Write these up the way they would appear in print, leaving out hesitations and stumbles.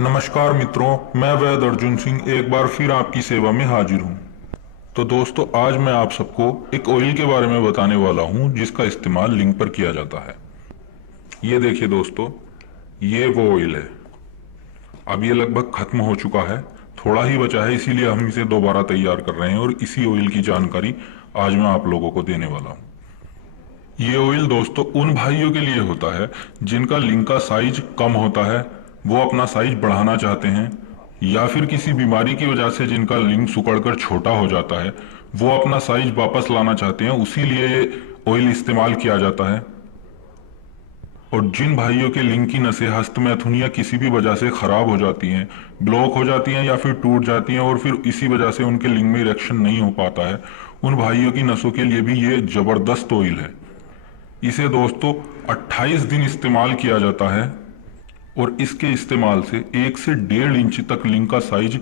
नमस्कार मित्रों, मैं वैद अर्जुन सिंह एक बार फिर आपकी सेवा में हाजिर हूँ। तो दोस्तों, आज मैं आप सबको एक ऑयल के बारे में बताने वाला हूँ जिसका इस्तेमाल लिंग पर किया जाता है। ये देखिए दोस्तों, ये वो ऑयल है। अब ये लगभग खत्म हो चुका है, थोड़ा ही बचा है, इसीलिए हम इसे दोबारा तैयार कर रहे हैं और इसी ऑयल की जानकारी आज मैं आप लोगों को देने वाला हूँ। ये ऑयल दोस्तों उन भाइयों के लिए होता है जिनका लिंग का साइज कम होता है, वो अपना साइज बढ़ाना चाहते हैं, या फिर किसी बीमारी की वजह से जिनका लिंग सिकुड़कर छोटा हो जाता है, वो अपना साइज वापस लाना चाहते हैं, उसी लिए ये ऑयल इस्तेमाल किया जाता है। और जिन भाइयों के लिंग की नसें हस्तमैथुन या किसी भी वजह से खराब हो जाती हैं, ब्लॉक हो जाती हैं या फिर टूट जाती हैं और फिर इसी वजह से उनके लिंग में इरेक्शन नहीं हो पाता है, उन भाइयों की नसों के लिए भी ये जबरदस्त ऑयल है। इसे दोस्तों 28 दिन इस्तेमाल किया जाता है और इसके इस्तेमाल से 1 से 1.5 इंच तक लिंग का साइज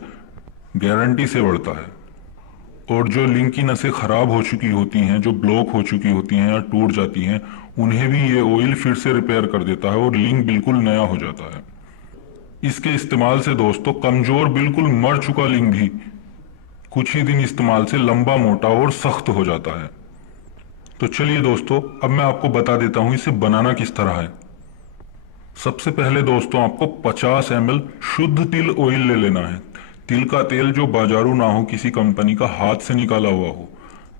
गारंटी से बढ़ता है। और जो लिंग की नसें खराब हो चुकी होती हैं, जो ब्लॉक हो चुकी होती हैं या टूट जाती हैं, उन्हें भी ये ऑयल फिर से रिपेयर कर देता है और लिंग बिल्कुल नया हो जाता है। इसके इस्तेमाल से दोस्तों कमजोर, बिल्कुल मर चुका लिंग भी कुछ ही दिन इस्तेमाल से लंबा, मोटा और सख्त हो जाता है। तो चलिए दोस्तों, अब मैं आपको बता देता हूं इसे बनाना किस तरह है। सबसे पहले दोस्तों आपको 50 ml शुद्ध तिल ऑयल ले लेना है। तिल का तेल जो बाजारू ना हो, किसी कंपनी का हाथ से निकाला हुआ हो।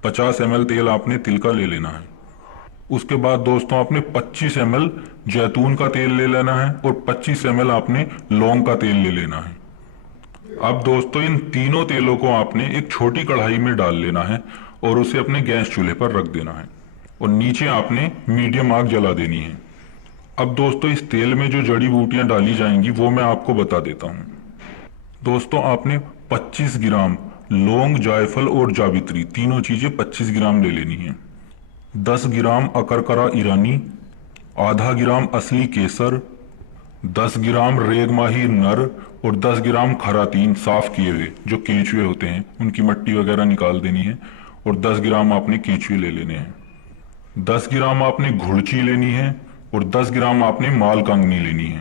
50 ml तेल आपने तिल का ले लेना है। उसके बाद दोस्तों आपने 25 ml जैतून का तेल ले लेना है और 25 ml आपने लौंग का तेल ले लेना है। अब दोस्तों इन तीनों तेलों को आपने एक छोटी कढ़ाई में डाल लेना है और उसे अपने गैस चूल्हे पर रख देना है और नीचे आपने मीडियम आग जला देनी है। अब दोस्तों इस तेल में जो जड़ी बूटियां डाली जाएंगी वो मैं आपको बता देता हूं। दोस्तों आपने 25 ग्राम लौंग, जायफल और जावित्री, तीनों चीजें 25 ग्राम ले लेनी है। 10 ग्राम अकरकरा ईरानी, आधा ग्राम असली केसर, 10 ग्राम रेगमाही नर और 10 ग्राम खरातीन साफ किए हुए, जो केंचुए होते हैं उनकी मट्टी वगैरह निकाल देनी है और 10 ग्राम आपने केंचुए ले लेने हैं। 10 ग्राम आपने घुड़ची लेनी है और 10 ग्राम आपने माल कांगनी लेनी है।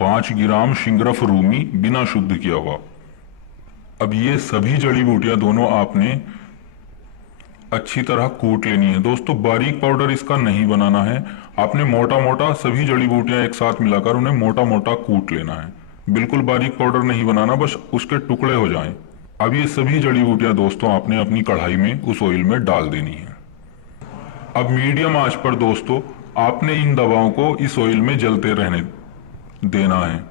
5 ग्राम शिंगरफ रूमी बिना शुद्ध किया हुआ। अब ये सभी जड़ी बूटियां दोनों आपने अच्छी तरह कूट लेनी है। दोस्तों बारीक पाउडर इसका नहीं बनाना है, आपने मोटा मोटा सभी जड़ी बूटियां एक साथ मिलाकर उन्हें मोटा मोटा कूट लेना है। बिल्कुल बारीक पाउडर नहीं बनाना, बस उसके टुकड़े हो जाएं। अब ये सभी जड़ी बूटियां दोस्तों आपने अपनी कढ़ाई में उस ऑयल में डाल देनी है। अब मीडियम आंच पर दोस्तों आपने इन दवाओं को इस ऑयल में जलते रहने देना है।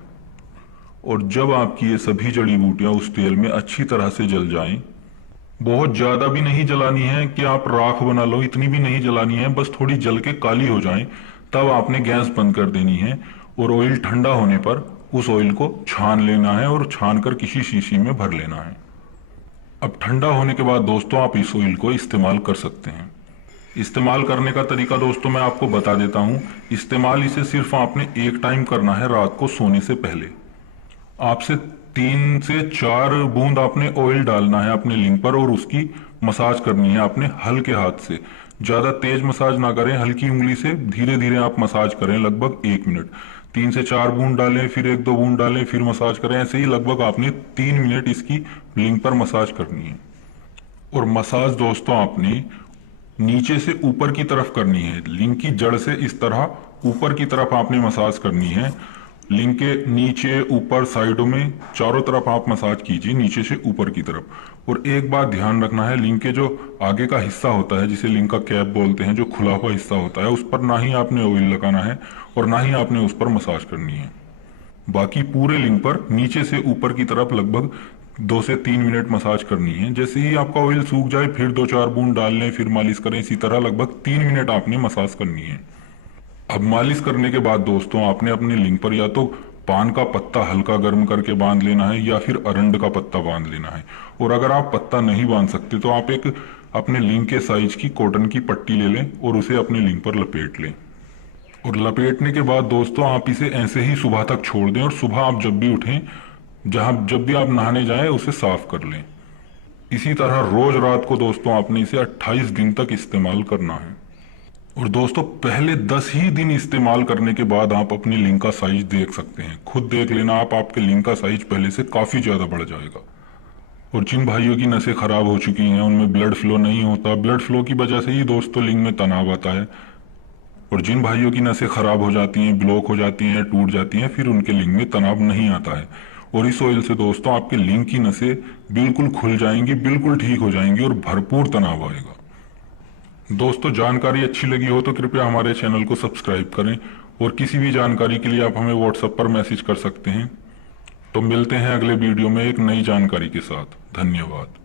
और जब आपकी ये सभी जड़ी बूटियां उस तेल में अच्छी तरह से जल जाएं, बहुत ज्यादा भी नहीं जलानी है कि आप राख बना लो, इतनी भी नहीं जलानी है, बस थोड़ी जल के काली हो जाएं, तब आपने गैस बंद कर देनी है और ऑयल ठंडा होने पर उस ऑयल को छान लेना है और छान कर किसी शीशी में भर लेना है। अब ठंडा होने के बाद दोस्तों आप इस ऑयल को इस्तेमाल कर सकते हैं। इस्तेमाल करने का तरीका दोस्तों मैं आपको बता देता हूं। इस्तेमाल इसे सिर्फ आपने एक टाइम करना है, रात को सोने से पहले। आपसे 3 से 4 बूंद आपने ऑयल डालना है अपने लिंग पर और उसकी मसाज करनी है अपने हल्के हाथ से। ज्यादा तेज मसाज ना करें, हल्की उंगली से धीरे धीरे आप मसाज करें, लगभग 1 मिनट। 3 से 4 बूंद डालें, फिर 1-2 बूंद डालें, फिर मसाज करें, ऐसे ही लगभग आपने 3 मिनट इसकी लिंग पर मसाज करनी है। और मसाज दोस्तों आपने नीचे से ऊपर की तरफ करनी है, लिंग की जड़ से इस तरह ऊपर की तरफ आपने मसाज करनी है। लिंग के नीचे, ऊपर, साइडों में, चारों तरफ आप मसाज कीजिए, नीचे से ऊपर की तरफ। और एक बात ध्यान रखना है, लिंग के जो आगे का हिस्सा होता है जिसे लिंग का कैप बोलते हैं, जो खुला हुआ हिस्सा होता है, उस पर ना ही आपने ऑयल लगाना है और ना ही आपने उस पर मसाज करनी है। बाकी पूरे लिंग पर नीचे से ऊपर की तरफ लगभग 2 से 3 मिनट मसाज करनी है। जैसे ही आपका ऑयल सूख जाए फिर 2-4 बूंद डाल लें, फिर मालिश करें, इसी तरह लगभग 3 मिनट आपने मसाज करनी है। अब मालिश करने के बाद दोस्तों आपने अपने लिंग पर या तो पान का पत्ता हल्का गर्म करके बांध लेना है या फिर अरंड का पत्ता बांध लेना है। और अगर आप पत्ता नहीं बांध सकते तो आप एक अपने लिंग के साइज की कॉटन की पट्टी ले लें और उसे अपने लिंग पर लपेट लें। और लपेटने के बाद दोस्तों आप इसे ऐसे ही सुबह तक छोड़ दें और सुबह आप जब भी उठें, जब भी आप नहाने जाएं, उसे साफ कर लें। इसी तरह रोज रात को दोस्तों आपने इसे 28 दिन तक इस्तेमाल करना है। और दोस्तों पहले 10 ही दिन इस्तेमाल करने के बाद आप अपनी लिंक का साइज देख सकते हैं। खुद देख लेना आप, आपके लिंक का साइज पहले से काफी ज्यादा बढ़ जाएगा। और जिन भाइयों की नसें खराब हो चुकी हैं, उनमें ब्लड फ्लो नहीं होता, ब्लड फ्लो की वजह से ही दोस्तों लिंक में तनाव आता है। और जिन भाइयों की नसें खराब हो जाती हैं, ब्लॉक हो जाती हैं, टूट जाती हैं, फिर उनके लिंक में तनाव नहीं आता है। और इस ऑयल से दोस्तों आपके लिंक की नसें बिल्कुल खुल जाएंगी, बिल्कुल ठीक हो जाएंगी और भरपूर तनाव आएगा। दोस्तों जानकारी अच्छी लगी हो तो कृपया हमारे चैनल को सब्सक्राइब करें, और किसी भी जानकारी के लिए आप हमें व्हाट्सएप पर मैसेज कर सकते हैं। तो मिलते हैं अगले वीडियो में एक नई जानकारी के साथ। धन्यवाद।